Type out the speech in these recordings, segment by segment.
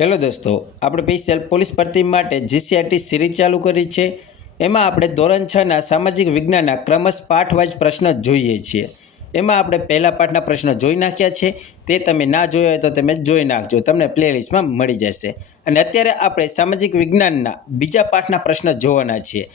Hello દોસ્તો, આપણે special police ભરતી માટે જીસીઆરટી સિરીઝ ચાલુ કરી છે. એમાં આપણે ધોરણ છના સામાજિક વિજ્ઞાનના ક્રમશ પાઠવાઇઝ પ્રશ્નો જોઈએ છીએ. એમાં આપણે પહેલા પાઠના પ્રશ્નો જોઈ નાખ્યા છે. તે તમે ના જોયા હોય તો તમે જોઈ નાખજો. તમને પ્લેલિસ્ટમાં મળી જશે. અને અત્યારે આપણે સામાજિક વિજ્ઞાનના બીજા પાઠના પ્રશ્નો જોવાના છીએ.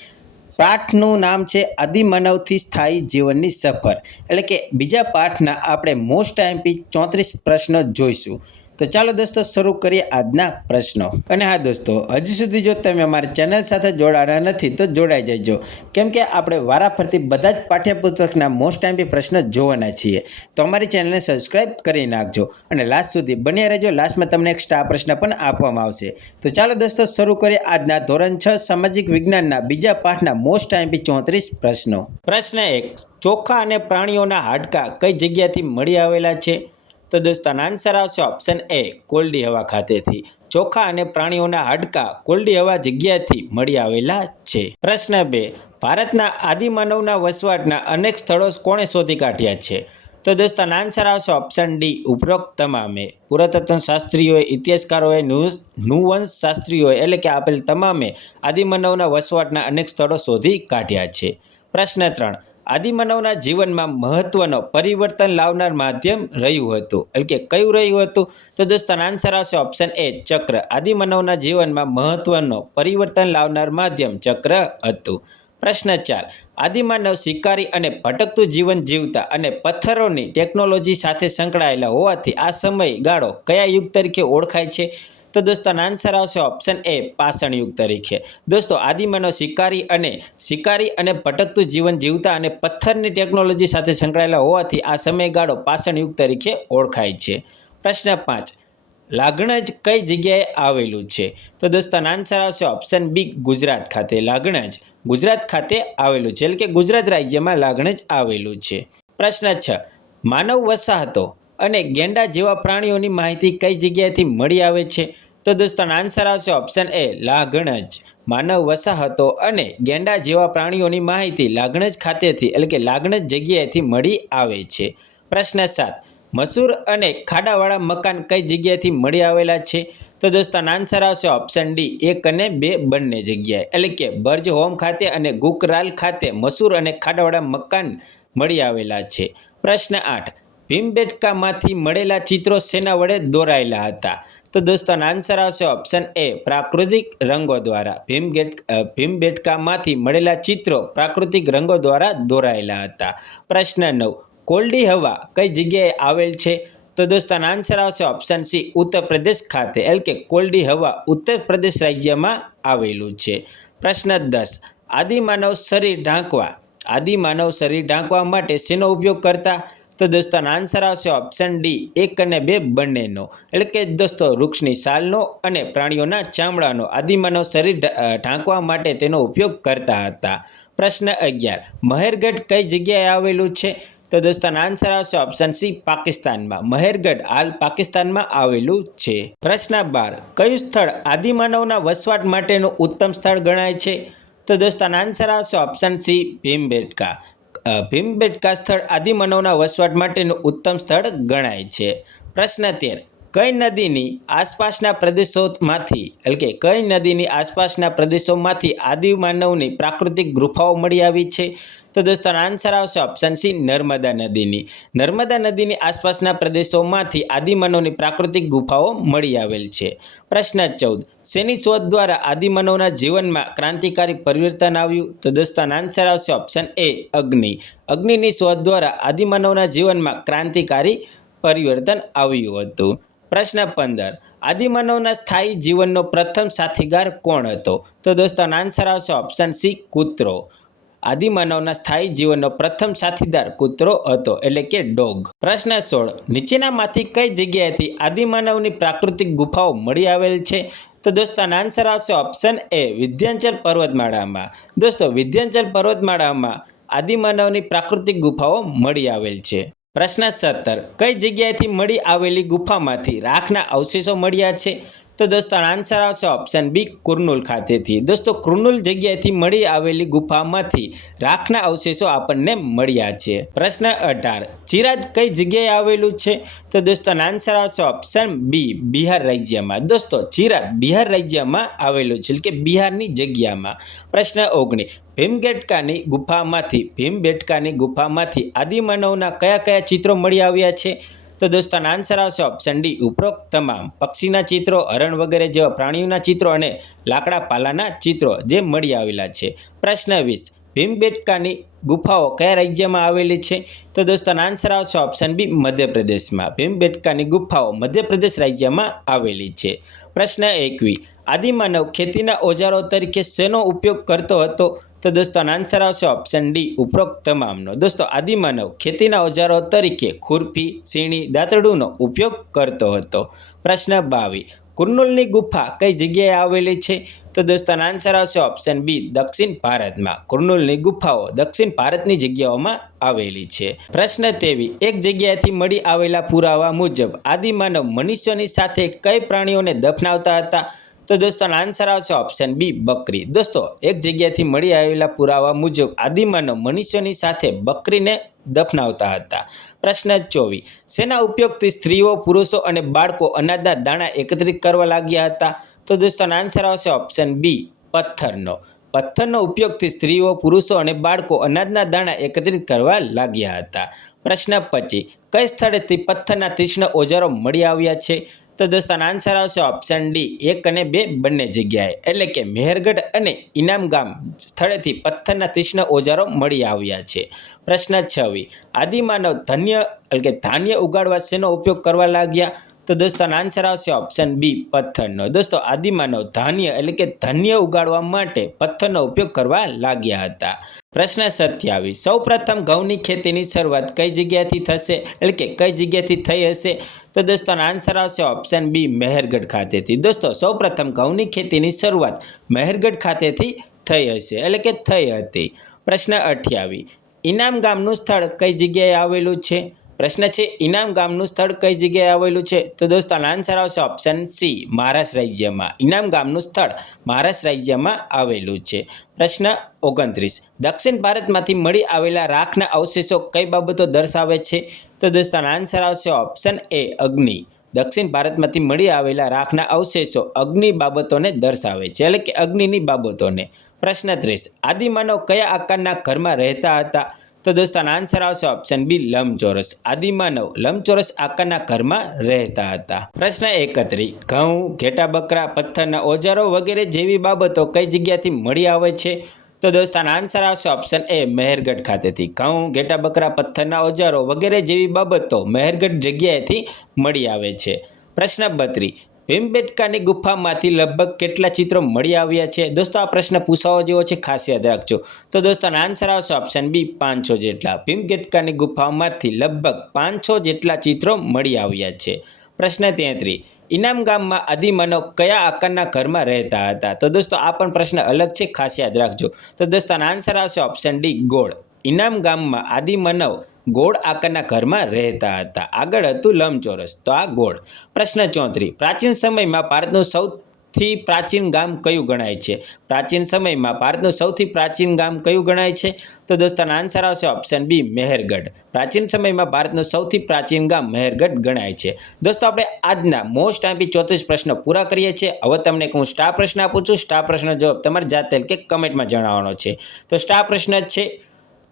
પાઠનું નામ છે આદિમાનવથી સ્થાયી જીવનની સફર. એટલે કે બીજા પાઠના આપણે મોસ્ટ આઈમ્પી ચોત્રીસ પ્રશ્નો જોઈશું. તો ચાલો દોસ્તો શરૂ કરીએ આજના પ્રશ્નો. અને હા દોસ્તો, હજી સુધી જો તમે અમારી ચેનલ સાથે જોડાણા નથી, તો જોડાઈ જજો. કેમ કે આપણે વારાફરતી બધા જ પાઠ્યપુસ્તકના મોસ્ટ ટાઈમથી પ્રશ્નો જોવાના છીએ. તો અમારી ચેનલને સબસ્ક્રાઇબ કરી નાખજો. અને લાસ્ટ સુધી બન્યા રહેજો. લાસ્ટમાં તમને એક સ્ટાર પ્રશ્ન પણ આપવામાં આવશે. તો ચાલો દોસ્તો શરૂ કરીએ આજના ધોરણ છ, સામાજિક વિજ્ઞાનના બીજા પાઠના મોસ્ટ ટાઈમથી ચોત્રીસ પ્રશ્નો. પ્રશ્ન એક, ચોખા અને પ્રાણીઓના હાડકાં કઈ જગ્યાથી મળી આવેલા છે? તો દોસ્તો આન્સર આવશે ઓપ્શન એ કોલ્ડી હવા ખાતેથી ચોખા અને પ્રાણીઓના હાડકાં કોલ્ડી હવા જગ્યાથી મળી આવેલા છે. પ્રશ્ન બે, ભારતના આદિમાનવના વસવાટના અનેક સ્થળો કોણે શોધી કાઢ્યા છે? તો દોસ્તો આન્સર આવશે ઓપ્શન ડી ઉપરોક્ત તમામે પુરાતત્વ શાસ્ત્રીઓએ, ઇતિહાસકારોએ નુવંશ શાસ્ત્રીઓએ એટલે કે આપેલ તમામે આદિમાનવના વસવાટના અનેક સ્થળો શોધી કાઢ્યા છે. પ્રશ્ન ત્રણ. આદિમાનવના જીવનમાં મહત્વનો પરિવર્તન લાવનાર માધ્યમ રહ્યું હતું. એટલે કે કયું રહ્યું હતું? તો દોસ્તો, આન્સર આવશે ઓપ્શન એ, ચક્ર. આદિમાનવના જીવનમાં મહત્વનો પરિવર્તન લાવનાર માધ્યમ ચક્ર હતું. પ્રશ્ન ચાર. આદિમાનવ શિકારી અને ભટકતું જીવન જીવતા અને પથ્થરોની ટેકનોલોજી સાથે સંકળાયેલા હોવાથી આ સમયગાળો કયા યુગ તરીકે ઓળખાય છે? તો દોસ્તો આન્સર આવશે ઓપ્શન એ પાષણ યુગ તરીકે. દોસ્તો આદિમાનવ શિકારી અને શિકારી અને ભટકતું જીવન જીવતા અને પથ્થરની ટેકનોલોજી સાથે સંકળાયેલા હોવાથી આ સમયગાળો પાષણયુગ તરીકે ઓળખાય છે. પ્રશ્ન પાંચ લાગણજ કઈ જગ્યાએ આવેલું છે? તો દોસ્તો આન્સર આવશે ઓપ્શન બી ગુજરાત ખાતે. લાગણજ ગુજરાત ખાતે આવેલું છે. એટલે કે ગુજરાત રાજ્યમાં લાગણજ આવેલું છે. પ્રશ્ન છ, માનવ વસાહતો અને ગેંડા જેવા પ્રાણીઓની માહિતી કઈ જગ્યાએથી મળી આવે છે? તો દોસ્તો, આન્સર આવશે ઓપ્શન એ લાગણજ માનવ વસાહતો અને ગેંડા જેવા પ્રાણીઓની માહિતી લાગણજ ખાતેથી, એટલે કે લાગણજ જગ્યાએથી મળી આવે છે. પ્રશ્ન સાત, મસૂર અને ખાડાવાળા મકાન કઈ જગ્યાએથી મળી આવેલા છે? તો દોસ્તો, આન્સર આવશે ઓપ્શન ડી એક અને બે બંને જગ્યાએ. એટલે કે બર્જ હોમ ખાતે અને ગુકરાલ ખાતે મસૂર અને ખાડાવાળા મકાન મળી આવેલા છે. પ્રશ્ન આઠ, ભીમબેટકામાંથી મળેલા ચિત્રો શેના વડે દોરાયેલા હતા? તો દોસ્તો આન્સર આવશે ઓપ્શન એ પ્રાકૃતિક રંગો દ્વારા. ભીમગેટ ભીમબેટકામાંથી મળેલા ચિત્રો પ્રાકૃતિક રંગો દ્વારા દોરાયેલા હતા. પ્રશ્ન નવ, કોલ્ડી હવા કઈ જગ્યાએ આવેલ છે? તો દોસ્તો આન્સર આવશે ઓપ્શન સી ઉત્તર પ્રદેશ ખાતે એટલે કે કોલ્ડી હવા ઉત્તર પ્રદેશ રાજ્યમાં આવેલું છે. પ્રશ્ન દસ આદિમાનવ શરીર ઢાંકવા આદિમાનવ શરીર ઢાંકવા માટે શેનો ઉપયોગ કરતા? તો દોસ્તો આન્સર આવશે ઓપ્શન ડી એક અને બે બંનેનો. એટલે કે દોસ્તો, વૃક્ષની સાલનો અને પ્રાણીઓના ચામડાનો આદિમાનવ શરીર ઢાંકવા માટે તેનો ઉપયોગ કરતા હતા. પ્રશ્ન અગિયાર, મહેરગઢ કઈ જગ્યાએ આવેલું છે? તો દોસ્તો આન્સર આવશે ઓપ્શન સી પાકિસ્તાનમાં. મહેરગઢ હાલ પાકિસ્તાનમાં આવેલું છે. પ્રશ્ન બાર, કયું સ્થળ આદિમાનવના વસવાટ માટેનું ઉત્તમ સ્થળ ગણાય છે? તો દોસ્તો આન્સર આવશે ઓપ્શન સી ભીમબેટકા. ભીમબેટકા સ્થળ આદિમાનવના વસવાટ માટેનું ઉત્તમ સ્થળ ગણાય છે. પ્રશ્ન તેર. કઈ નદીની આસપાસના પ્રદેશોમાંથી, એટલે કે કઈ નદીની આસપાસના પ્રદેશોમાંથી આદિમાનવની પ્રાકૃતિક ગુફાઓ મળી આવી છે? તો દોસ્તો આન્સર આવશે ઓપ્શન સી નર્મદા નદીની. નર્મદા નદીની આસપાસના પ્રદેશોમાંથી આદિમાનવની પ્રાકૃતિક ગુફાઓ મળી આવેલ છે. પ્રશ્ન ચૌદ. શેની શોધ દ્વારા આદિમાનવના જીવનમાં ક્રાંતિકારી પરિવર્તન આવ્યું? તો દોસ્તો આન્સર આવશે ઓપ્શન એ અગ્નિ. અગ્નિની શોધ દ્વારા આદિમાનવના જીવનમાં ક્રાંતિકારી પરિવર્તન આવ્યું હતું. પ્રશ્ન પંદર. આદિમાનવના સ્થાયી જીવનનો પ્રથમ સાથીદાર કોણ હતો? તો દોસ્તો આન્સર આવશે ઓપ્શન સી કૂતરો. આદિમાનવના સ્થાયી જીવનનો પ્રથમ સાથીદાર કૂતરો હતો, એટલે કે ડોગ. પ્રશ્ન સોળ. નીચેનામાંથી કઈ જગ્યાએથી આદિમાનવની પ્રાકૃતિક ગુફાઓ મળી આવેલ છે? તો દોસ્તો આન્સર આવશે ઓપ્શન એ વિધ્યાંચલ પર્વતમાળામાં. દોસ્તો, વિધ્યાંચલ પર્વતમાળામાં આદિમાનવની પ્રાકૃતિક ગુફાઓ મળી આવેલ છે. પ્રશ્ન સત્તર. કઈ જગ્યાએથી મળી આવેલી ગુફામાંથી રાખના અવશેષો મળ્યા છે? તો દોસ્તો આન્સર આવશે ઓપ્શન બી કુર્નુલ ખાતેથી. દોસ્તો, કુર્નુલ જગ્યાએથી મળી આવેલી ગુફામાંથી રાખના અવશેષો આપણને મળ્યા છે. પ્રશ્ન અઢાર ચિરાદ કઈ જગ્યાએ આવેલું છે? તો દોસ્તો આન્સર આવશે ઓપ્શન બી બિહાર રાજ્યમાં. દોસ્તો ચિરાદ બિહાર રાજ્યમાં આવેલું છે કે બિહારની જગ્યામાં. પ્રશ્ન ઓગણીસ ભીમબેટકાની ગુફામાંથી ભીમબેટકાની ગુફામાંથી આદિમાનવના કયા કયા ચિત્રો મળી આવ્યા છે? તો દોસ્તો આન્સર આવશે ઓપ્શન ડી ઉપરોક્ત તમામ પક્ષીના ચિત્રો, હરણ વગેરે જેવા પ્રાણીઓના ચિત્રો અને લાકડા પાલાના ચિત્રો જે મળી આવેલા છે. પ્રશ્ન વીસ, ભીમબેટકાની ગુફાઓ કયા રાજ્યમાં આવેલી છે? તો દોસ્તો આન્સર આવશે ઓપ્શન બી મધ્યપ્રદેશમાં. ભીમબેટકાની ગુફાઓ મધ્યપ્રદેશ રાજ્યમાં આવેલી છે. પ્રશ્ન એકવી આદિમાનવ ખેતીના ઓજારો તરીકે શેનો ઉપયોગ કરતો હતો? તો દોસ્તો આન્સર આવશે ઓપ્શન ડી ઉપરોક્ત તમામનો દોસ્તો આદિમાનવ ખેતીના ઓજારો તરીકે ખુરપી, સીણી, દાંતરડુંનો ઉપયોગ કરતો હતો. પ્રશ્ન બાવી કુર્નુલની ગુફા કઈ જગ્યાએ આવેલી છે? તો દોસ્તો આન્સર આવશે ઓપ્શન બી દક્ષિણ ભારતમાં. કુર્નુલની ગુફાઓ દક્ષિણ ભારતની જગ્યાઓમાં આવેલી છે. પ્રશ્ન તેવી એક જગ્યાએથી મળી આવેલા પુરાવા મુજબ આદિમાનવ મનુષ્યોની સાથે કઈ પ્રાણીઓને દફનાવતા હતા? તો દોસ્તો આન્સર આવશે ઓપ્શન બી બકરી. દોસ્તો, એક જગ્યાથી મળી આવેલા પુરાવા મુજબ આદિમાનવ મનુષ્યોની સાથે બકરીને દફનાવતા હતા. પ્રશ્ન ચોવીસ. શેના ઉપયોગથી સ્ત્રીઓ, પુરુષો અને બાળકો અનાજના દાણા એકત્રિત કરવા લાગ્યા હતા? તો દોસ્તો આન્સર આવશે ઓપ્શન બી પથ્થરનો. પથ્થરનો ઉપયોગથી સ્ત્રીઓ, પુરુષો અને બાળકો અનાજના દાણા એકત્રિત કરવા લાગ્યા હતા. પ્રશ્ન પચીસ. કઈ સ્થળેથી પથ્થરના તીક્ષ્ણ ઓજારો મળી આવ્યા છે? તો દોસ્તો આન્સર આવશે ઓપ્શન ડી એક અને બે બંને જગ્યાએ. એટલે કે મેહરગઢ અને ઇનામ ગામ સ્થળેથી પથ્થરના તીક્ષ્ણ ઓજારો મળી આવ્યા છે. પ્રશ્ન છવી આદિમાનવ ધન્ય, એટલે કે ધાન્ય ઉગાડવા શેનો ઉપયોગ કરવા લાગ્યા? તો દોસ્તો આન્સર આવશે ઓપ્શન બી પથ્થરનો. દોસ્તો, આદિમાનવ ધાન્ય એટલે કે ધન્ય ઉગાડવા માટે પથ્થરનો ઉપયોગ કરવા લાગ્યા હતા. પ્રશ્ન સત્યાવીસ. સૌ પ્રથમ ઘઉંની ખેતીની શરૂઆત કઈ જગ્યાથી થશે? એટલે કે કઈ જગ્યાથી થઈ હશે? તો દોસ્તો આન્સર આવશે ઓપ્શન બી મહેરગઢ ખાતેથી. દોસ્તો સૌ પ્રથમ ઘઉંની ખેતીની શરૂઆત મહેરગઢ ખાતેથી થઈ હશે. એટલે કે થઈ હતી. પ્રશ્ન અઠ્યાવીસ. ઇનામ ગામનું સ્થળ કઈ જગ્યાએ આવેલું છે? પ્રશ્ન છે, ઇનામ ગામનું સ્થળ કઈ જગ્યાએ આવેલું છે? તો દોસ્તો આન્સર આવશે ઓપ્શન સી મહારાષ્ટ્ર રાજ્યમાં. ઇનામ ગામનું સ્થળ મહારાષ્ટ્ર રાજ્યમાં આવેલું છે. પ્રશ્ન ઓગણત્રીસ. દક્ષિણ ભારતમાંથી મળી આવેલા રાખના અવશેષો કઈ બાબતો દર્શાવે છે? તો દોસ્તો આન્સર આવશે ઓપ્શન એ અગ્નિ. દક્ષિણ ભારતમાંથી મળી આવેલા રાખના અવશેષો અગ્નિ બાબતોને દર્શાવે છે, એટલે કે અગ્નિની બાબતોને. પ્રશ્ન ત્રીસ. આદિમાનવ કયા આકારના ઘરમાં રહેતા હતા? તો દોસ્તો આન્સર આવશે ઓપ્શન બી લંબચોરસ. આદિમાનવ લંબચોરસ આકારના ઘરમાં રહેતા હતા. પ્રશ્ન એકત્રી, ઘઉં, ઘેટા બકરા, પથ્થરના ઓજારો વગેરે જેવી બાબતો કઈ જગ્યાથી મળી આવે છે? તો દોસ્તાના આન્સર આવશે ઓપ્શન એ મહેરગઢ ખાતેથી. ઘઉં, ઘેટા બકરા, પથ્થરના ઓજારો વગેરે જેવી બાબતો મહેરગઢ જગ્યાએથી મળી આવે છે. પ્રશ્ન બત્રીસ ભીમબેટકાની ગુફામાંથી લગભગ કેટલા ચિત્રો મળી આવ્યા છે? દોસ્તો, આ પ્રશ્ન પૂછાવો જેવો છે, ખાસ યાદ રાખજો. તો દોસ્તોનો આન્સર આવશે ઓપ્શન બી પાંચસો જેટલા. ભીમબેટકાની ગુફામાંથી લગભગ પાંચસો જેટલા ચિત્રો મળી આવ્યા છે. પ્રશ્ન તેત્રીસ ઇનામ ગામમાં આદિમાનવ કયા આકારના ઘરમાં રહેતા હતા? તો દોસ્તો, આ પણ પ્રશ્ન અલગ છે, ખાસ યાદ રાખજો. તો દોસ્તોનો આન્સર આવશે ઓપ્શન ડી ગોળ. ઇનામ ગામમાં આદિમાનવ ગોળ આકારના ઘરમાં રહેતા હતા. આગળ હતું લંબચોરસ. તો આ ગોળ. પ્રશ્ન ચોત્રીસ પ્રાચીન સમયમાં ભારતનું સૌથી પ્રાચીન ગામ કયું ગણાય છે? પ્રાચીન સમયમાં ભારતનું સૌથી પ્રાચીન ગામ કયું ગણાય છે? તો દોસ્તો આન્સર આવશે ઓપ્શન બી મહેરગઢ. પ્રાચીન સમયમાં ભારતનું સૌથી પ્રાચીન ગામ મહેરગઢ ગણાય છે. દોસ્તો, આપણે આજના મોસ્ટ આઈપી ચોત્રીસ પ્રશ્નો પૂરા કરીએ છીએ. હવે તમને હું સ્ટાર પ્રશ્ન આપું છું. સ્ટાર પ્રશ્ન જવાબ તમારે જાતે કે કમેન્ટમાં જણાવવાનો છે. તો સ્ટાર પ્રશ્ન છે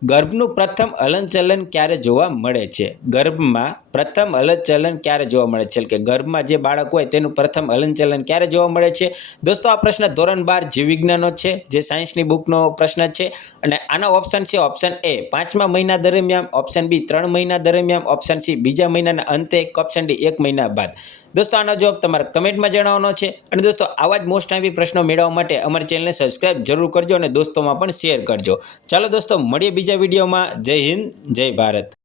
ગર્ભનું પ્રથમ હલનચલન ક્યારે જોવા મળે છે? ગર્ભમાં પ્રથમ હલનચલન ક્યારે જોવા મળે છે? કે ગર્ભમાં જે બાળક હોય તેનું પ્રથમ હલનચલન ક્યારે જોવા મળે છે? દોસ્તો, આ પ્રશ્ન ધોરણ બાર જીવવિજ્ઞાનનો છે, જે સાયન્સની બુકનો પ્રશ્ન છે. અને આનો ઓપ્શન છે ઓપ્શન એ. પાંચમા મહિના દરમિયાન ઓપ્શન બી, ત્રણ મહિના દરમિયાન ઓપ્શન સી, બીજા મહિનાના અંતે ઓપ્શન ડી, એક મહિના બાદ. દોસ્તો, આનો જવાબ તમારે કમેન્ટમાં જણાવવાનો છે. અને દોસ્તો, આવા જ મોસ્ટ આવી પ્રશ્નો મેળવવા માટે અમારી ચેનલને સબસ્ક્રાઇબ જરૂર કરજો અને દોસ્તોમાં પણ શેર કરજો. ચાલો દોસ્તો, મળીએ બીજા વિડીયોમાં જય હિન્દ જય ભારત.